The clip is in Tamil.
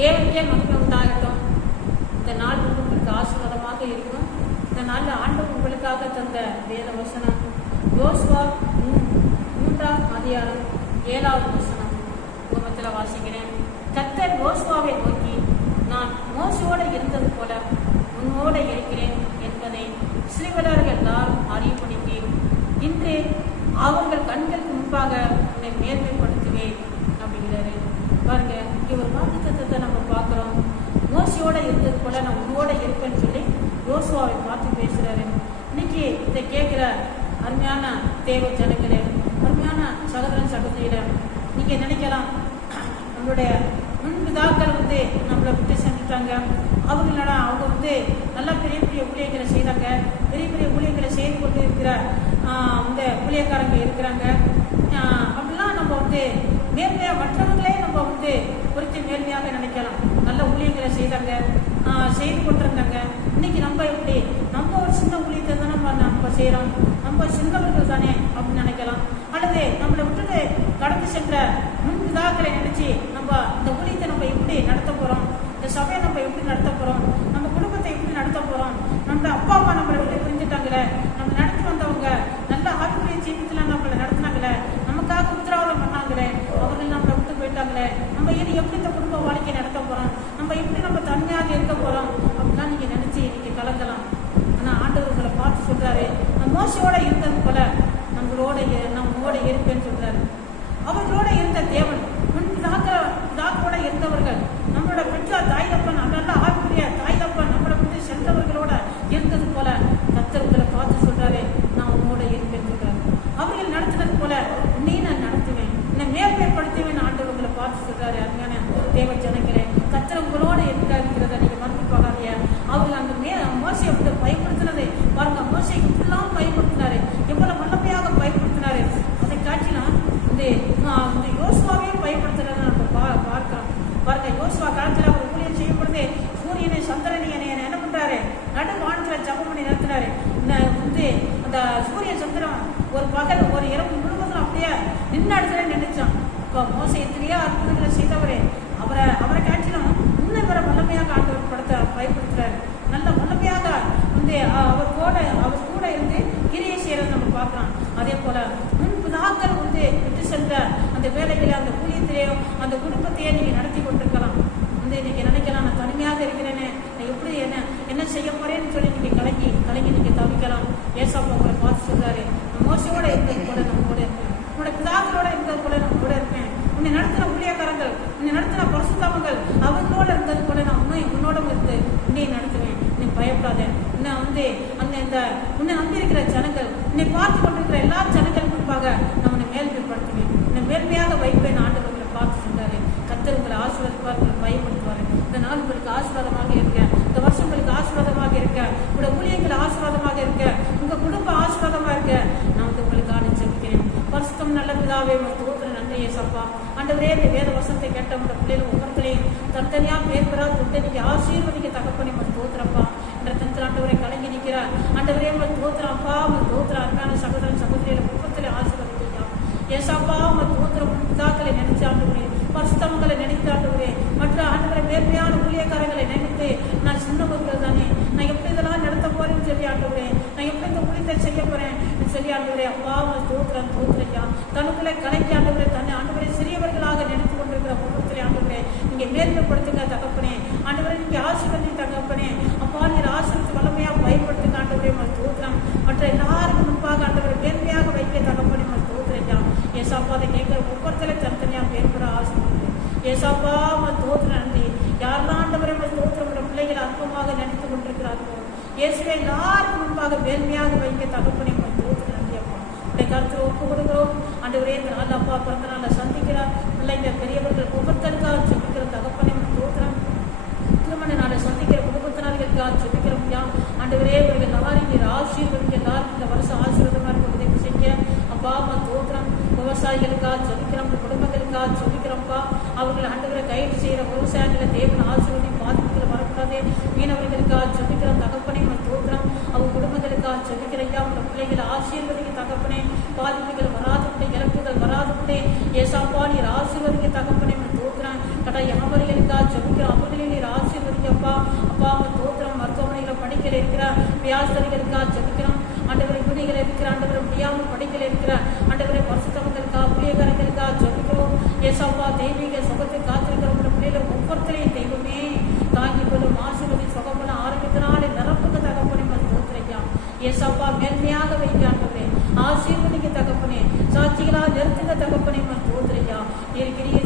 தேவனுக்கே மகிமை உண்டாகட்டும். இந்த நாள் வந்து உங்களுக்கு ஆசீர்வாதமாக இருக்கும். இந்த நாளில் ஆண்டு உங்களுக்காக தந்த வேத வசனம். யோசுவா மூன்றாம் அதிகாரம் ஏழாவது வசனம். குடும்பத்தில் வாசிக்கிறேன். கத்தர் யோசுவாவை நோக்கி நான் மோசோடு இருந்தது போல உன்னோட இருக்கிறேன் என்பதை சிறுவர்கள் எல்லாரும் அறியும்படிக்கு இன்று அவர்கள் கண்களுக்கு முன்பாக உன்னை மேன்மைப்படுத்துவேன் அப்படிங்கிறாரு பாருங்க இங்க ஒரு வாக்குத்தத்தத்தை நம்ம பார்க்குறோம் மோசியோட இருந்தது போல நான் உன்னோட இருப்பேன்னு சொல்லி யோசுவாவை பார்த்து பேசுறாரு இன்னைக்கு இதை கேட்குற அருமையான தேவ ஜனங்களே அருமையான சகோதரன் சகோதரிகளே நீங்க நினைக்கலாம்? நம்மளுடைய முன்பிதாக்கள் வந்து நம்மளை விட்டு செஞ்சுட்டாங்க அவங்களோட அவங்க வந்து நல்லா பெரிய பெரிய ஊழியர்களை செய்கிறாங்க பெரிய பெரிய ஊழியர்களை செய்து கொண்டு இருக்கிற இந்த ஊழியக்காரங்க இருக்கிறாங்க. அப்படிலாம் நம்ம வந்து மேன்மையாக மற்றவங்களே நம்ம வந்து குறித்து மேன்மையாக நினைக்கலாம். நல்ல ஊழியர்களை செய்தாங்க. செய்து கொண்டிருந்தாங்க. இன்னைக்கு நம்ம எப்படி? நம்ம ஒரு சின்ன ஊழியத்தை தான் நம்ம நம்ம செய்கிறோம் நம்ம சின்னவர்கள் தானே அப்படின்னு நினைக்கலாம். அல்லது நம்மளை விட்டுட்டு கடந்து சென்ற முன்பிதாக்களை நினைச்சு நம்ம இந்த ஊழியத்தை நம்ம எப்படி நடத்த போறோம்? இந்த சபையை நம்ம எப்படி நடத்த போறோம்? நம்ம குடும்பத்தை எப்படி நடத்த போறோம்? நம்ம அப்பா அம்மா நம்மளை விட்டு பிரிஞ்சுட்டாங்களே நம்ம நடத்தி வந்தவங்க நல்ல ஆத்மீய ஜீவித்துல நம்மளை நடத்தினாங்களே நமக்காக உத்தரவாதம் பண்ணாங்களே அவர்கள் நம்மளை விட்டு போயிட்டாங்களே நம்ம இனி எப்படி இந்த குடும்ப வாழ்க்கையை நடத்த போறோம் நம்ம எப்படி நம்ம தனியாக இருக்க போறோம் அப்படிலாம் நீங்க நினைச்சு இன்னைக்கு கலங்கலாம் ஆனா ஆண்டவர் உங்களை பார்த்து சொல்றாரு நான் மோசையோட இருந்தது போல நம்மளோட இரு- நம்மோட இருப்பேன்னு சொல்றாரு அவர்களோட இருந்த தேவன் முன் பிதாக்க பிதாக்களோட இருந்தவர்கள் நம்மளோட பெற்றார் தாய் தப்பன் நல்ல ஆவிக்குரிய தாய் தப்பன் நம்மளை விட்டு சென்றவர்களோட இருந்தது போல கத்தர் உங்களை பார்த்து சொல்றாரு நான் உன்னோட இருப்பேன்னு சொல்றாரு அவர்கள் உங்களை நீ நான் நடத்துவேன். என்னை மேற்படுத்துவேன் ஆண்டவர் உங்களை பார்த்து சொல்றாரு அருமையான தேவ ஜனங்களே கத்திரங்களோட உங்களோட இருக்கிறத நீங்க மறந்து போகாதீங்க. அவர்கள் அந்த மே மோசையை நின்ன இடத்துல நினைச்சான் இப்போ மோச எத்தனையோ அற்புதங்களை செய்தவரே. அவரை அவரை காட்டிலும் இன்னும் இவரை வல்லமையாக ஆண்டவர் படத்தை பயன்படுத்துறாரு நல்ல வல்லமையாக வந்து அவர் கூட அவர் கூட இருந்து கிரியை செய்யறதை நம்ம பார்க்கலாம். அதே போல முன்பிதாக்கள் வந்து விட்டு சென்ற அந்த வேலைகளை அந்த ஊழியத்திலேயோ அந்த குடும்பத்தையே நீங்க நடத்தி கொண்டிருக்கலாம். வந்து இன்னைக்கு நினைக்கலாம் நான் தனிமையாக இருக்கிறேனே நான் எப்படி என்ன என்ன செய்ய போறேன்னு சொல்லி நீங்க கலங்கி கலங்கி நீங்க தவிக்கலாம். ஏசா உங்களை பார்த்து சொல்றாரு. நான் மோசையோட இருந்தது கூட நம்ம கூட இருப்பேன் உன்னோட பிதாக்களோட இருந்தது கூட நம்ம கூட இருப்பேன் உன்னை நடத்தின ஊழியக்காரங்கள் உன்னை நடத்தின பரிசுத்தாமங்கள் அவங்களோட இருந்தது கூட நான் இன்னும் உன்னோட இருந்து உன்னை நடத்துவேன். நீ பயப்படாத. உன்னை வந்து அந்த இந்த உன்னை நம்பியிருக்கிற ஜனங்கள் உன்னை பார்த்து கொண்டிருக்கிற எல்லா ஜனங்கள் குறிப்பாக நான் உன்னை மேல்மைப்படுத்துவேன் உன்னை மேன்மையாக வைப்பேன் ஆண்டவர்களை பார்த்து சொன்னாரு கத்தர் உங்களை ஆசீர்வதிப்பார் உங்களை பயப்படுத்துவார் இந்த நாள் உங்களுக்கு ஆசீர்வாதமாக இருக்க. இந்த வருஷம் உங்களுக்கு ஆசீர்வாதமாக இருக்க. உங்களோட ஊழியங்கள் ஆசீர்வாதமாக இருக்க. உங்க குடும்பம் ஆசீர்வாதமாக இருக்க. நான் வந்து உங்களுக்காக ஜெபிக்கிறேன். பரிசுத்தம் நல்ல பிதாவே மருத்துவ ஆண்டவரே இந்த வேத வசனத்தை கேட்ட உங்க பிள்ளைகள் ஒவ்வொருத்தரையும் தனித்தனியா பேர் பெறா தொட்டு நீங்க ஆசீர்வதிக்க தகப்பனே உங்கள் தோத்திரப்பா. என்ற தனத்தில் ஆண்டவரை கலங்கி நிற்கிறார். ஆண்டவரே உங்கள் தோத்திரம் அப்பா உங்கள் தோத்திர அருமையான சகோதரன் சகோதரிகளை குடும்பத்தில் ஆசீர்வதிக்கலாம் ஏசாப்பா உங்கள் தோத்திர பிதாக்களை நினைச்சு ஆண்டவரே பரிசுத்தவங்களை நினைத்து ஆண்டவரே மற்ற ஆண்டவரை மேன்மையான ஊழியக்காரங்களை நினைத்து நான் சின்னவர்கள் தானே நான் எப்படி இதெல்லாம் நடத்த போறேன்னு சொல்லி ஆண்டவரே நான் எப்படி இந்த ஊழியத்தை செய்ய போறேன்? சொல்லி ஆண்டவரே அப்பா உங்கள் தோத்திரம் தோத்திரையா தனக்குள்ளே கலக்கி ஆண்டவரே தன்னை ஆண்டவரை சிறியவர்களாக நினைத்து கொண்டிருக்கிற குடும்பத்திலே ஆண்டவரே நீங்க மேன்மைப்படுத்துங்க தகப்பனே ஆண்டவரை நீங்க ஆசீர்வதி தகப்பனே அப்பா நீர் ஆசீர்வத்து வல்லமையாக பயன்படுத்துங்க ஆண்டவரே உங்கள் தோத்திரம் மற்ற எல்லாருக்கும் முன்பாக ஆண்டவரை மேன்மையாக வைக்க தகப்பனே உங்கள் தோத்திரையா ஏசாப்பா அதை கேட்கிற ஒவ்வொருத்தரையும் தனித்தனியாக பேர் கூட ஆசீர்வதி ஏசாப்பா உங்கள் தோத்திர நன்றி யாரெல்லாம் ஆண்டவரை உங்கள் தோத்திரம் பிள்ளைகள் அற்பமாக நினைத்து கொண்டிருக்கிறார்களோ இயேசுவை எல்லாருக்கும் முன்பாக மேன்மையாக வைக்க தகப்பனை உங்கள் தோத்திர நன்றி அப்பா உடைய கருத்தில் ஒப்பு கொடுக்குறோம். ஆண்டவரே ஒரே நாள் அப்பா பிறந்த நாளில் சந்திக்கிறார். பிள்ளைங்க பெரியவர்கள் ஒவ்வொரு ஜெபிக்கிற தகப்பனை உங்கள் தோத்திரம் திருமண நாளை சந்திக்கிற குடும்பத்தினர்களுக்காக ஜெபிக்கிறோம் யா ஆண்டவரே இவர்கள் எல்லாரும் நீர் ஆசீர்வதிங்க எல்லாரும் இந்த வருஷம் ஆசீர்வாதமாக இருக்க உதவி செய்ய அப்பா அம்மா தோத்திரம் விவசாயிகளுக்காக ஜெபிக்கிறோம் இந்த குடும்பங்களுக்காக ஜெபிக்கிறோம்ப்பா அவர்கள் ஆண்டவரை கைது செய்கிற விவசாயிகளை தேவன் ஆசீர்வதி பாதிப்புகள் வரக்கூடாது மீனவர்களுக்காக ஜெபிக்கிறோம் தகப்பனை உங்கள் தோத்திரம் அவங்க குடும்பங்களுக்காக ஜெபிக்கிற ஐயா உங்க பிள்ளைகளை ஆசீர்வதிக்க தகப்பனே பாதிப்புகள் வராதுபடி இழப்புகள் வராதுபடி ஏசாப்பா நீர் ஆசீர்வதிக்க தகப்பனே உங்கள் தோத்திரம் கடை யாவர்களுக்காக ஜெபிக்கிறோம் ஜெபிக்கிறோம் அவர்களையும் நீர் ஆசீர்வதிக்கப்பா அப்பா அவங்க தோத்திரம் மருத்துவமனையில படிக்கல வியாசரிகளுக்காக ஜபிக்கிறோம். ஆண்டவரை புதிகளை இருக்கிற ஆண்டவரை முடியாமல் படிக்கல இருக்கிற ஆண்டவரை பரிசுத்தவங்களுக்காக புரியகரங்களுக்கா ஜபிக்கிறோம். ஏசப்பா தெய்வீக சுகத்தை காத்திருக்கிற உங்க பிள்ளைகளை ஒவ்வொருத்தரையும் தெய்வமே. தாங்கி கொள்ளும் ஆசீர்வதி சுகமான ஆரோக்கியத்தினாலே நிரப்புக்கு தகப்பனை தோத்திரையா ஏசப்பா மேன்மையாக வைக்க ஆண்டவரே. ஆசீர்வதிக்க தகப்பனே. சாட்சிகளாக நிறுத்துங்க தகப்பனை தோத்திரையா இருக்கிறீங்க